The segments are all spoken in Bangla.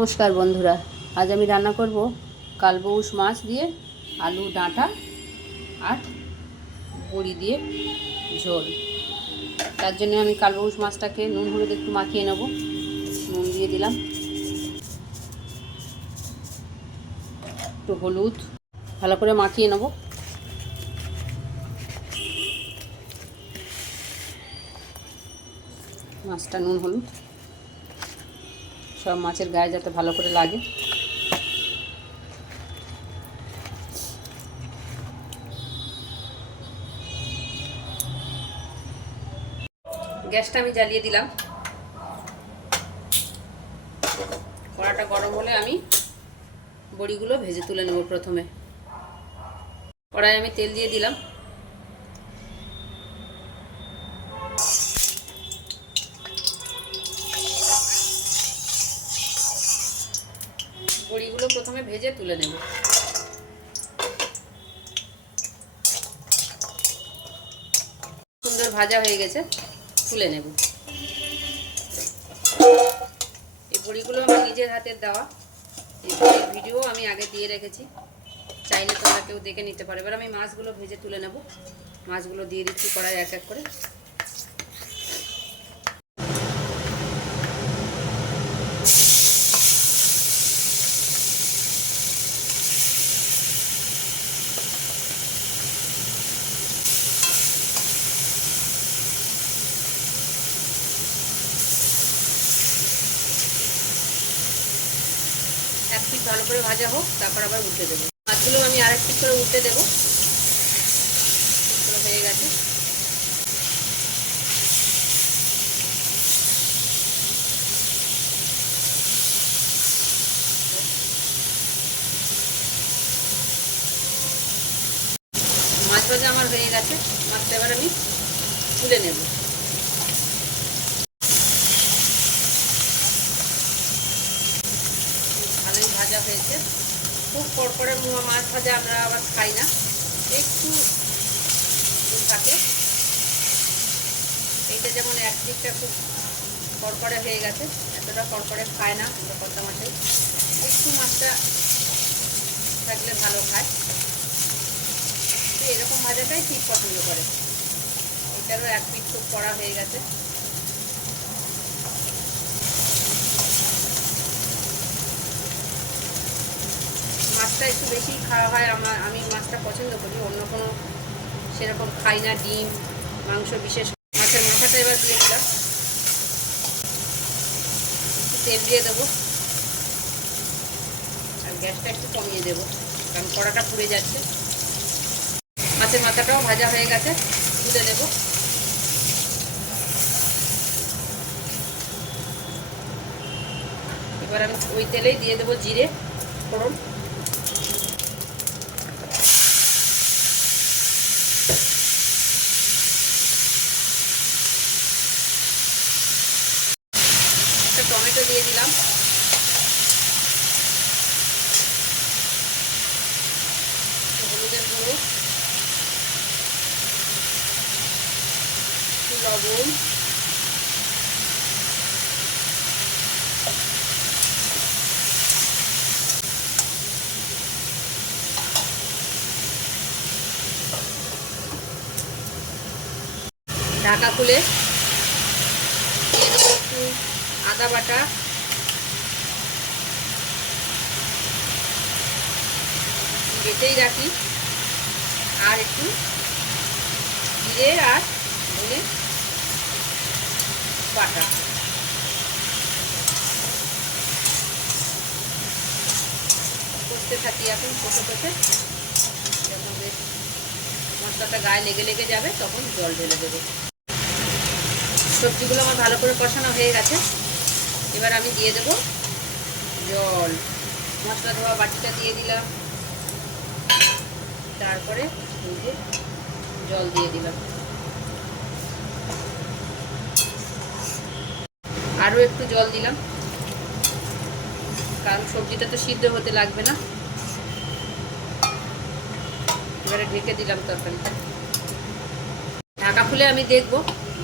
নমস্কার বন্ধুরা, আজ আমি রান্না করব কালবউশ মাছ দিয়ে আলু, ডাঁটা আর বড়ি দিয়ে ঝোল। তার জন্য আমি কালবউশ মাছটাকে নুন হলুদ একটু মাখিয়ে নেব। নুন দিয়ে দিলাম। একটু হলুদ ভালো করে মাখিয়ে নেব। মাছটা নুন হলুদ। সব মাছের গায়ে যাতে ভালো করে লাগে। গ্যাসটা আমি জ্বালিয়ে দিলাম। কড়াটা গরম হলে আমি বড়িগুলো ভেজে তুলে নেব প্রথমে। কড়াই আমি তেল দিয়ে দিলাম। ভেজে তুলে নেব। সুন্দর ভাজা হয়ে গেছে, তুলে নেব। এই বড়িগুলো আমার নিজের হাতের দেওয়া। এই ভিডিও আমি আগে দিয়ে রেখেছি। চাইলে তোমরা কেউ দেখে নিতে পারো। এবার আমি মাছগুলো ভেজে তুলে নেব। মাছগুলো দিয়ে দিচ্ছি কড়াই এক এক করে। পিস ভালো করে ভাজা হোক, তারপর আবার উঠে দেবো। মাছগুলো আমি আর এক করে উল্টে দেবো। হয়ে গেছে। মাছ ভাজা আমার হয়ে গেছে। মাছটা এবার আমি তুলে নেব ভালোই ভাজা হয়েছে। খুব কড়কড়ে মোয়া মাছ ভাজা আমরা আবার খাই না। একটু থাকে। এইটা যেমন এক দিকটা খুব কড়কড়ে হয়ে গেছে, এতটা কড়কড়ে খায় না কর্তা মাছে একটু মাছটা থাকলে ভালো খায়। এরকম ভাজাটাই ঠিক পছন্দ করে। এটারও এক পিঠ খুব কড়া হয়ে গেছে। মাছটা একটু বেশি খাওয়া হয় আমার আমি মাছটা পছন্দ করি, অন্য কোনো সেরকম খাই না, ডিম, মাংস বিশেষ মাছের মাথাটা এবার দিয়ে দিলাম। তেল দিয়ে দেবো। আর গ্যাসটা একটু কমিয়ে দেবো, কারণ কড়াটা পুড়ে যাচ্ছে। মাছের মাথাটাও ভাজা হয়ে গেছে, তুলে দেবো এবার আমি ওই তেলেই দিয়ে দেবো জিরে, ফোড়ন একটা টমেটো দিয়ে দিলাম হলুদের গুঁড়ো একটু লবণ ঢাকা খুলে। একটু আদা বাটা। বেটেই রাখি। আর একটু জিরে আর ধনে বাটা। কষতে থাকি এখন কষে কষে যখন মশলাটা গায়ে লেগে লেগে যাবে, তখন জল ঢেলে দেবো। সবজিগুলো আমার ভালো করে কষানো হয়ে গেছে। এবার আমি দিয়ে দেব জল। মশলা ধোয়া বাটিটা দিয়ে দিলাম। তারপরে জল দিয়ে দিলাম। আরও একটু জল দিলাম। কারণ সবজিটা তো সিদ্ধ হতে লাগবে না। এবারে ঢেকে দিলাম তরকারিটা। ঢাকা খুলে আমি দেখব।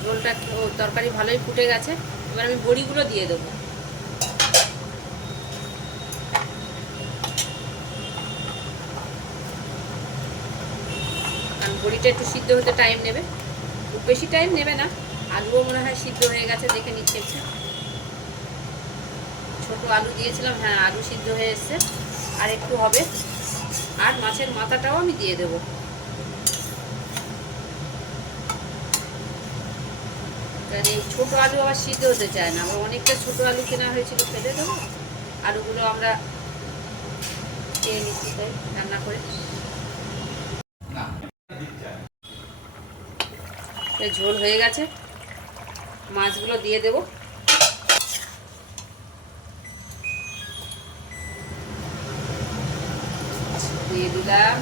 ঝোলটা ও তরকারি ভালোই ফুটে গেছে। এবার আমি বড়িগুলো দিয়ে দেবো। বড়িটা একটু সিদ্ধ হতে টাইম নেবে। খুব বেশি টাইম নেবে না। আলুও মনে হয় সিদ্ধ হয়ে গেছে দেখে নিচ্ছে একটু। ছোটো আলু দিয়েছিলাম হ্যাঁ আলু সিদ্ধ হয়ে এসছে। আর একটু হবে। আর মাছের মাথাটাও আমি দিয়ে দেবো। কারণ এই ছোটো আলু আবার সিদ্ধ হতে চায় না। আবার অনেকটা ছোটো আলু কেনা হয়েছিল ফেলে দেবো। আলুগুলো আমরা খেয়ে নিচ্ছি তাই রান্না করে। ঝোল হয়ে গেছে। মাছগুলো দিয়ে দেব। দিয়ে দিলাম।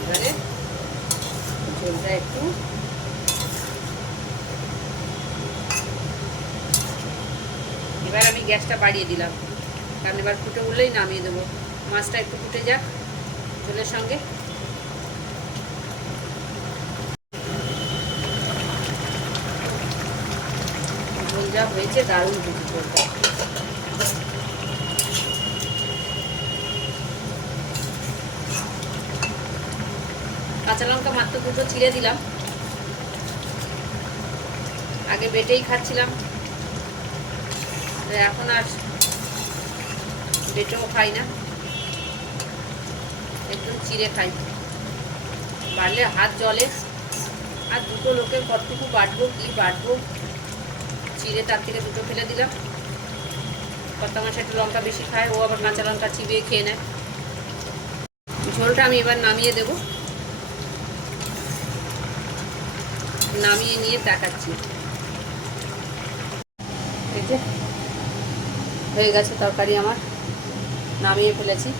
এবারে একটু এবার আমি গ্যাসটা বাড়িয়ে দিলাম। কারণ এবার ফুটে উঠলেই নামিয়ে দেবো। মাছটা একটু ফুটে যাক। ঝোলের সঙ্গে যা হয়েছে দারুণ হয়েছে ঝোলটা কাঁচা লঙ্কা মাত্র দুটো ছিঁড়ে দিলাম। আগে বেটেই খাচ্ছিলাম। এখন আর বেটেও খাই না। একটু চিড়ে খাই। বাড়লে হাত জলে। আর দুটো লোকের কতটুকু বাটবো, কি বাটবো? চিড়ে তার থেকে দুটো ফেলে দিলাম। কত মাসে একটু লঙ্কা বেশি খায়, ও আবার কাঁচা লঙ্কা চিবিয়ে খেয়ে নেয়। ঝোলটা আমি এবার নামিয়ে দেব। নামিয়ে নিয়ে দেখাচ্ছি। হয়ে গেছে তরকারি আমার। নামিয়ে ফেলেছি।